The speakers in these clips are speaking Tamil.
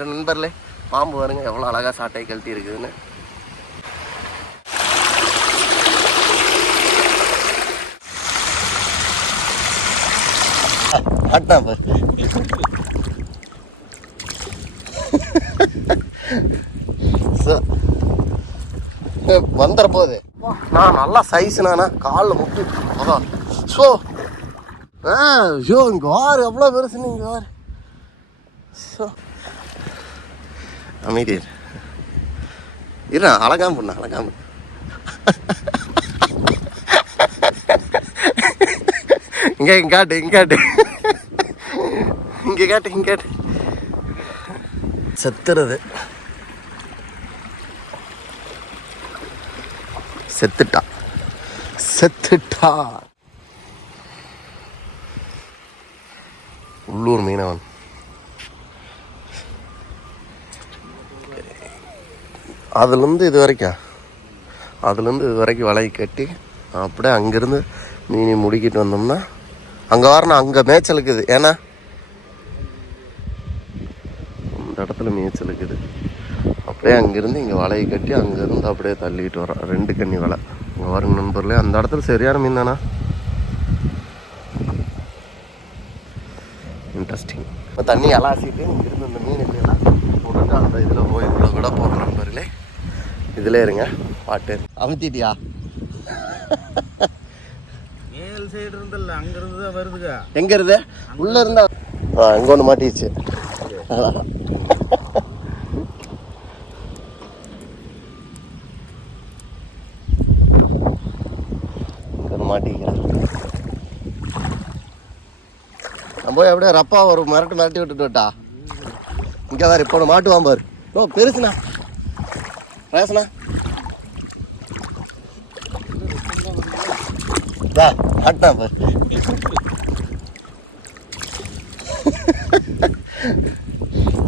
நண்பர்களே பாம்பு பாருங்க எவ்வளோ அழகாக சாட்டை கழட்டி இருக்குதுன்னு. ஆட்டா பாரு வந்துற போகுது. நான் நல்லா சைஸ் நானா காலில் முட்டு. அதான். ஸோ ஆ ஷோ இங்கே வாரு எவ்வளோ பெருசு இங்கே வாரு. ஸோ அமைதி. இரு. இரு அழகாம பண்ண அழகாம. இங்கே இங்க காட்டு இங்க காட்டு. இங்கே காட்டு இங்க காட்டு. செத்துறது. செத்துட்டா. செத்துட்டா. உள்ளூர் மீனவன். அதுலேருந்து இது வரைக்கும் அதுலேருந்து இது வரைக்கும் வலையை கட்டி அப்படியே அங்கேருந்து மீனி முடிக்கிட்டு வந்தோம்னா அங்கே வரணும் அங்கே மேய்ச்சல் இருக்குது. ஏன்னா இந்த இடத்துல மேய்ச்சல் இருக்குது. அப்படியே அங்கேருந்து இங்கே வலையை கட்டி அங்கேருந்து அப்படியே தள்ளிக்கிட்டு வரோம் ரெண்டு கண்ணி வலை. இங்கே வருங்க நண்பர்களே. அந்த இடத்துல சரியான மீன் தானா? இன்ட்ரெஸ்டிங் இப்போ தண்ணி அலாசிட்டு இங்கிருந்து இந்த மீன் எல்லாம் போட்டுட்டு அந்த இதில் போய் விட விட போகிற நண்பர்களே. இதில் இருங்க பாட்டு. அமுத்திட்டியா? மேல் சைடு இருந்தல்ல அங்க இருந்து தான் வருதுங்க எங்கே இருந்து? உள்ளே இருந்தா ஆ இங்கே ஒன்று மாட்டிடுச்சு மாட்டிக்கிறேன். நான் போய் அப்படியே ரப்பா ஒரு மிரட்டு மிரட்டி விட்டுட்டு விட்டா இங்கே வேறு இப்போ மாட்டுவான் பாரு. ஓ பெருசுண்ணா. ரேசனா? தா ஆட்டா பாரு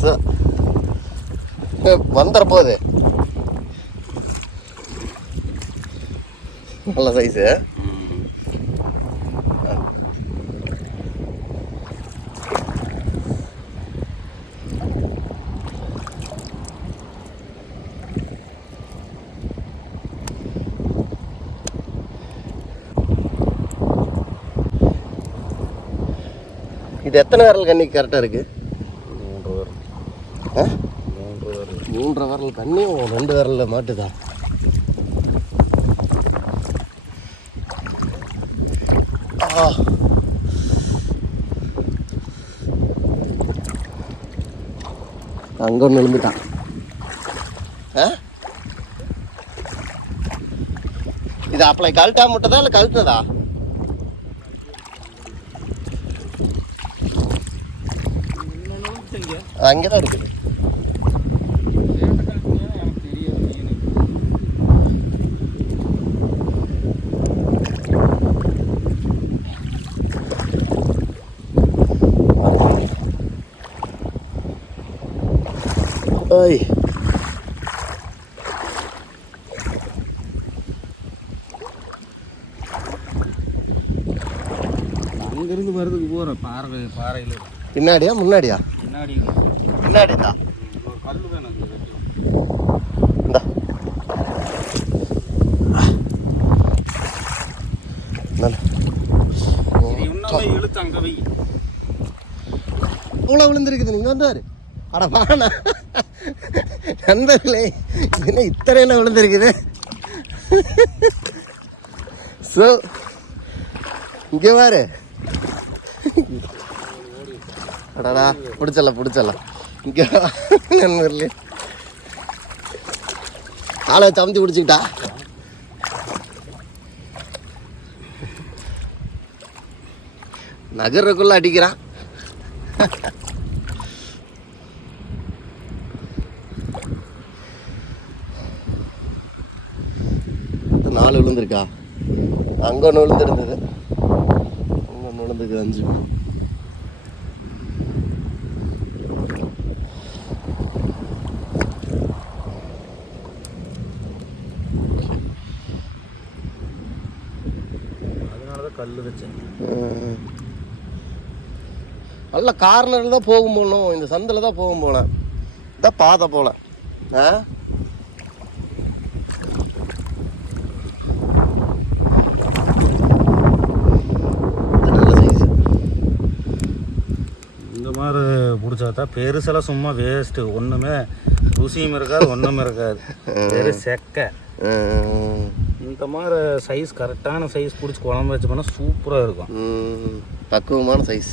சோ வந்துற போகுது நல்ல சைஸு இது எத்தனை விரல் கண்ணி கரெக்டாக இருக்கு? மூன்று வரும் ஆ? மூன்று வரும் மூன்றரை விரல் தண்ணி ரெண்டு விரல்ல மாட்டுதா? ஆ. அங்க ஒன்று எழுந்துட்டான் ஆ? இது அப்பளை கழட்டா முட்டதா இல்லை கழட்டுனதா வந்துச்சுங்க அங்கே தான் இருக்குது எனக்கு தெரியாது மீன் ஓய் அங்கிருந்து வருதுக்கு போகிறேன் பாறை பாறையில் பின்னாடியா முன்னாடியா பின்னாடி பின்னாடி தான். இவ்வளோ விழுந்திருக்குது நீங்கள் வந்தாரு. அட வாண்ணா நண்பர்களே என்ன இத்தனையில் விழுந்திருக்குது? ஸோ இங்கே பாரு. அடடா பிடிச்சலாம் பிடிச்சலாம் இங்கே ஆளை சமைச்சு பிடிச்சிக்கிட்டா? நகர்றக்குள்ள அடிக்கிறான். நாலு விழுந்திருக்கா? அங்கே ஒன்று விழுந்துருந்தது. அங்கே ஒன்று விழுந்துருக்கு அஞ்சு அதனால தான் கல் வச்சேன். நல்ல கார்னரில் தான் போகும் போகணும் இந்த சந்தில் தான் போகும் போனேன் இந்த பாதை போல. ஆ? மாதிரி பிடிச்சா தான் பெருசெல்லாம் சும்மா வேஸ்ட்டு ஒன்றுமே ருசியும் இருக்காது ஒன்றும் இருக்காது. பெரு செக்க. இந்த மாதிரி சைஸ் கரெக்டான சைஸ் பிடிச்சி குழம்பு வச்சு பண்ணால் சூப்பராக இருக்கும். பக்குவமான சைஸ்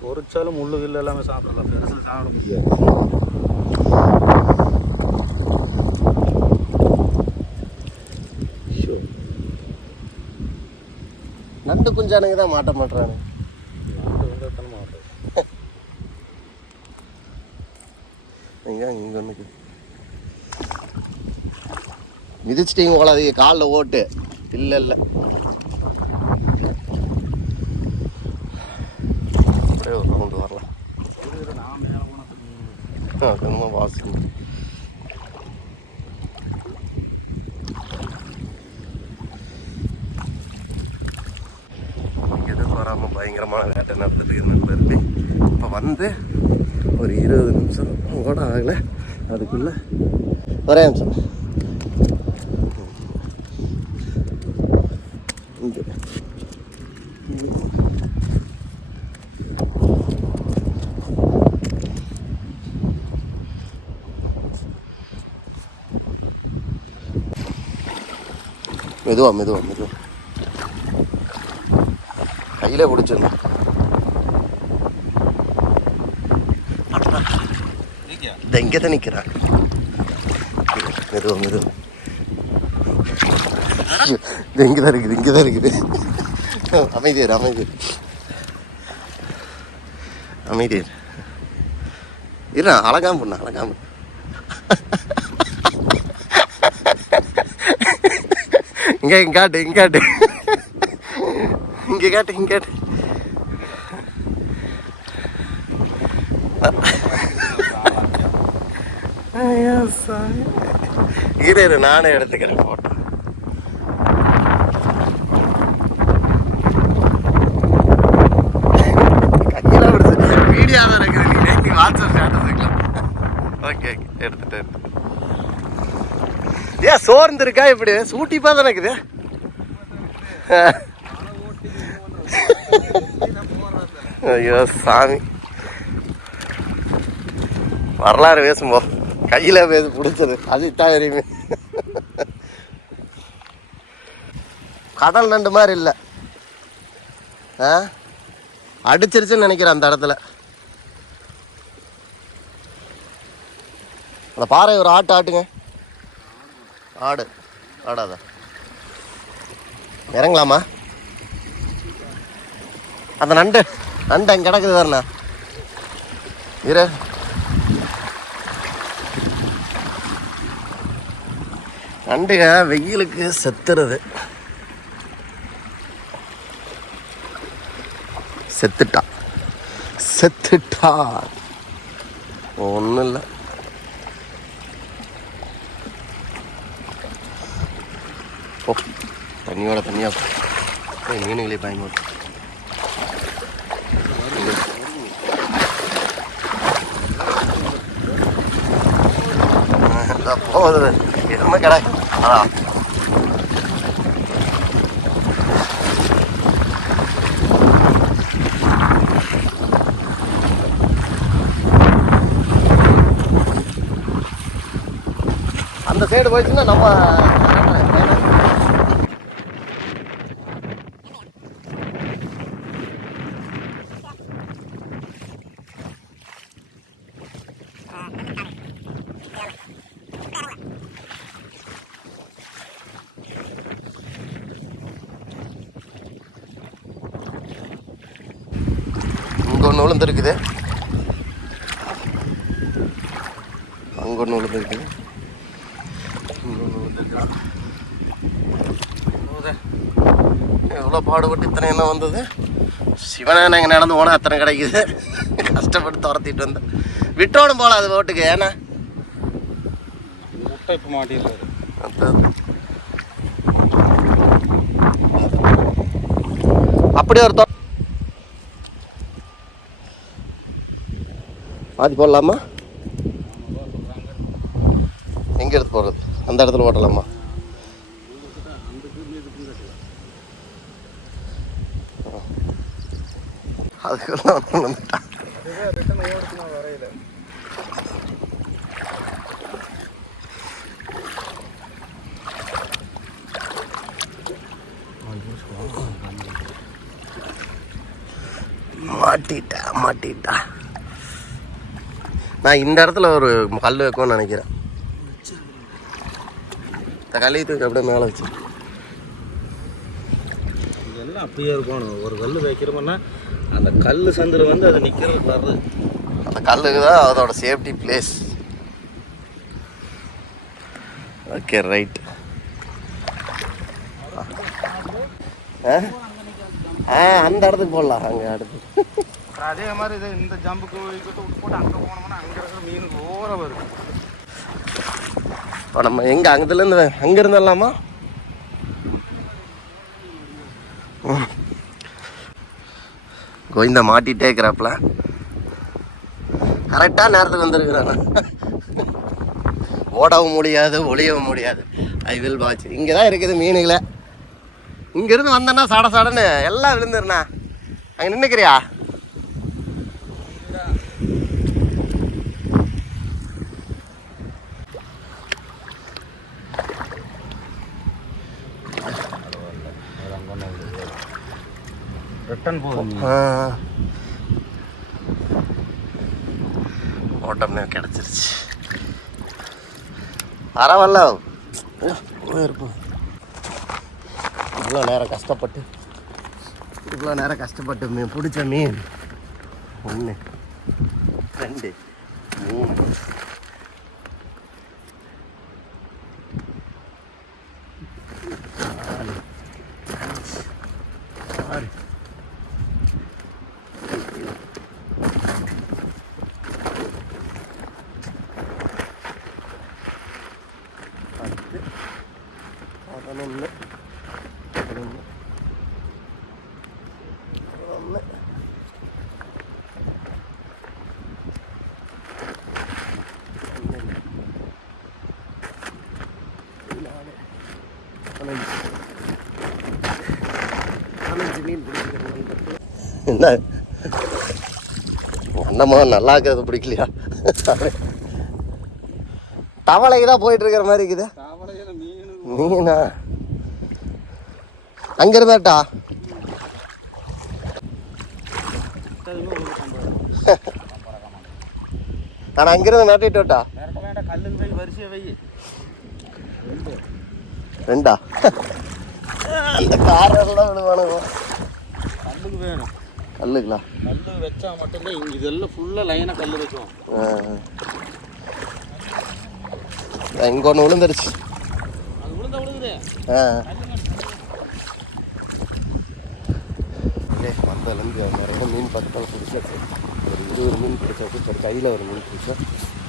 பொரிச்சாலும் முள்ளு கில்லு எல்லாமே சாப்பிடலாம். பெருசாக சாப்பிட முடியாது. நண்டு குஞ்சானுங்க தான் மாட்ட மாட்டுறானு நாட்டு வந்து எத்தனை மாட்டோம் இங்க இங்க ஒண்ணுக்கு மிதிச்சிட்டீங்க ஓடாதீங்க காலில் ஓட்டு. இல்லை இல்லை. அப்படியே ஒரு ரவுண்டு வரலாம். ரொம்ப வாசிக்கும் எதிர்பாராமல் பயங்கரமான வேட்டை நடந்துட்டு இருக்கு நண்பர்களே. இப்போ வந்து ஒரு இருபது நிமிஷம் கூட ஆகலை. அதுக்குள்ளே ஒரே நிமிஷம் மெதுவா மெதுவா மெதுவா. கையில பிடிச்சிருந்தேன் இந்த இங்கே தான் நிற்கிறான் மெதுவா. மெதுவா இது இங்கே தான் இருக்குது. இங்கே தான் இருக்குது அமைதியார் அமைதியார் அமைதியார் இரு அழகாம் பொண்ணு அழகாம் பொண்ணு. இங்கே இங்காட்டு இங்காட்டு இங்கே காட்டு. இங்காட்டு இரு இரு நானே எடுத்துக்கிறேன் போட்டோ கையில் வீடியோ தான் இருக்குது. நீங்கள் வாட்ஸ்அப் ஸ்டேட்டஸ் வைக்கலாம். ஓகே ஓகே எடுத்துகிட்டு ஏன் சோர்ந்து இருக்கா இப்படி சூட்டிப்பா தானே இருக்குது ஐயோ சாமி. வரலாறு பேசும்போ. கையில் பேசு பிடிச்சது. அது இத்தான் வரையுமே கடல் நண்டு மாதிரி இல்லை. ஆ? அடிச்சிருச்சுன்னு நினைக்கிறேன் அந்த இடத்துல. அந்த பாறை ஒரு ஆட்டு ஆட்டுங்க. ஆடு ஆடாதா? இறங்கலாமா? அந்த நண்டு நண்டு அங்கே கிடக்குது வரல இரு. நண்டுங்க வெயிலுக்கு செத்துறது செத்துட்டா. செத்துட்டா. ஒன்றும் இல்லை தண்ணியோட தண்ணியாக போய் மீனுங்களே பயமா போகுது. என்ன கடை. அதான் அந்த சைடு போயிடுச்சுன்னா நம்ம விழுந்துருக்குது அங்க ஒன்று விழுந்துருக்குது இங்க ஒன்று விழுந்துருக்குதா எவ்வளோ பாடுபட்டு இத்தனை என்ன வந்தது? சிவனை நாங்கள் நடந்து போனால் அத்தனை கிடைக்குது. கஷ்டப்பட்டு துரத்திட்டு வந்தேன். விட்டோடும் போகலாம் அது ஓட்டுக்கு ஏன்னா? முட்டை இப்போ மாட்டிடுறாரு. அப்படி ஒரு மாற்றி போடலாமா? எங்கே எடுத்து போடுறது? அந்த இடத்துல ஓட்டலாமா? அதுக்கெல்லாம் வந்துட்டான். மாட்டிட்டா மாட்டிட்டா. நான் இந்த இடத்துல ஒரு கல் வைக்கும்னு நினைக்கிறேன். இந்த கல்லை தூக்கி அப்படியே மேலே வச்சு. இதெல்லாம் அப்படியே இருக்கணும். ஒரு கல் வைக்கிறோம்னா அந்த கல் சந்தில் வந்து அது நிற்கிறது வர்றது. அந்த கல்லுக்கு தான் அதோட சேஃப்டி பிளேஸ் ஓகே ரைட் ஆ அந்த இடத்துக்கு போடலாம். அங்கே அடுத்து. அதே மாதிரி இது இந்த ஜம்புக்கு விட்டு போட்டு அங்கே போனோம்னா அங்கே இருக்கிற மீன் ஓர வரும் இப்போ நம்ம எங்கே? அங்கத்துலேருந்து அங்கே இருந்துடலாமா ம். கோவிந்தா மாட்டிகிட்டே இருக்கிறாப்புல. கரெக்டாக நேரத்துக்கு வந்திருக்கிறான்? ஓடவும் முடியாது ஒளியவும் முடியாது. ஐ வில் வாட்ச் இங்கே தான் இருக்குது மீனுகளை. இங்கேருந்து வந்தேன்னா சட சடன்னு எல்லாம் விழுந்துருண்ணா. அங்கே நின்றுக்கிறியா ரிட்டன் போகுது. ஓட்டம்னே கிடச்சிருச்சு. பரவாயில்ல. இருப்போம் இவ்வளோ நேரம் கஷ்டப்பட்டு. இவ்வளோ நேரம் கஷ்டப்பட்டு மீன் பிடிச்ச மீன். ஒன்று என்ன? அண்ணம்மா நல்லா இருக்கிறது பிடிக்கலையா? தவளைக்கு தான் போயிட்டு இருக்கிற மாதிரி இருக்குது. மீனா? அங்க இருந்தாட்டா நான் அங்கிருந்து மாட்டிட்டு விட்டா கல்லுக்கு போய் வரிசையை வை ரெண்டா? அந்த காரெல்லாம் விடுவானுங்க கல்லுக்கு வேணும். கல்லுங்களா? கல்லு வச்சா மட்டும்தான் இங்க இதெல்லாம் ஃபுல்லாக லைனாக கல் வைக்கும். இங்க ஒன்று விழுந்துருச்சு. அது விழுந்தா விழுகுதே. ஆ. வந்ததுலேருந்து நிறைய மீன் பக்கத்தில் பிடிச்சாச்சு ஒரு இருபது மீன் பிடிச்சாச்சு சரி கையில் ஒரு மீன் பிடிச்சோம்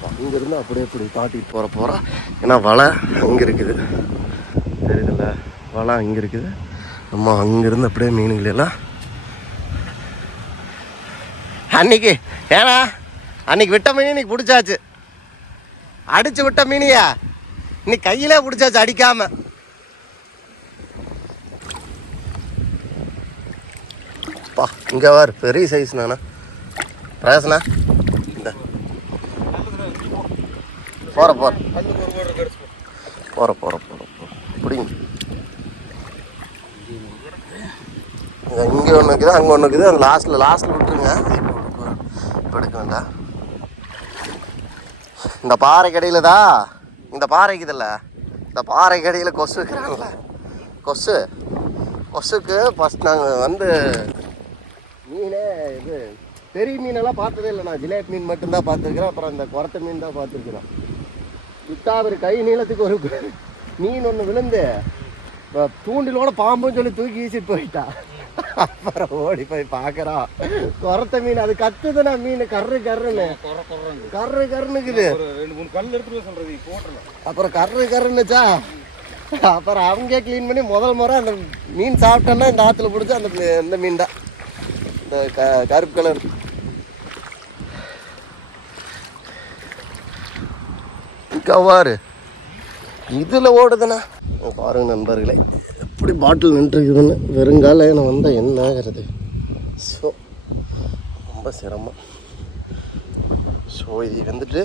அங்கேருந்து அப்படியே இப்படி காட்டிட்டு போகிற போகிறா ஏன்னா வலை அங்கே இருக்குது. தெரியுதுல்ல வளம் அங்கே இருக்குது. நம்ம அங்கேருந்து அப்படியே மீனுங்களெல்லாம் அன்னைக்கு ஏன்னா அன்னைக்கு விட்ட மீன் இன்னைக்கு பிடிச்சாச்சு. அடிச்சு விட்ட மீனியா? இன்னைக்கு கையிலே பிடிச்சாச்சு அடிக்காம. பா இங்கே வார் பெரிய சைஸ் நானா? பிரகாசனா இந்த. போகிற போகிற போகிற போகிற போகிற பிடிங்க இங்கே ஒன்று இருக்குது அங்கே ஒன்று இருக்குது. அந்த லாஸ்ட்டில் லாஸ்ட்டில் விட்டுருங்க. இப்போ எடுக்க வேண்டாம் இந்த பாறை கடையில் தான் இந்த பாறை இந்த பாறை கடையில் கொசு இருக்கிறாங்கல்ல. கொசு கொசுக்கு ஃபஸ்ட் நாங்கள் வந்து மீனே இது பெரிய மீனெல்லாம் பார்த்ததே இல்லை நான். ஜிலேபி மீன் மட்டும்தான் பார்த்துருக்குறேன். அப்புறம் இந்த குரத்த மீன் தான் பார்த்துருக்குறேன். விட்டா கை நீளத்துக்கு ஒரு மீன் ஒன்று விழுந்து தூண்டிலோட பாம்புன்னு சொல்லி தூக்கி வீசிட்டு போயிட்டா. அப்புறம் ஓடி போய் பார்க்குறோம் குரத்த மீன் அது கத்துதுண்ணா மீன் கர்ரு கர்ருன்னு. கர்ரு கர்னுக்குது அப்புறம் கர்ரு கர்னுச்சா அப்புறம் அவங்க க்ளீன் பண்ணி முதல் முறை அந்த மீன் சாப்பிட்டோன்னா இந்த ஆற்றுல பிடிச்சா அந்த இந்த மீன் தான் இந்த க கருப்பு கலர். கவாரு இதில் ஓடுதுண்ணா. பாருங்க நண்பர்களே எப்படி பாட்டில் நின்றுருக்குதுன்னு வெறுங்கால நான் வந்தால் என்ன ஆகிறது? ஸோ ரொம்ப சிரமம். ஸோ இது வந்துட்டு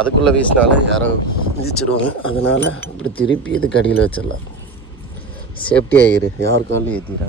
அதுக்குள்ளே வீசினால யாரோ மிதிச்சிடுவாங்க அதனால் இப்படி திருப்பி இதுக்கு அடியில் வச்சிடலாம். சேஃப்டி ஆகிரு யாருக்காலும் ஏற்றிடா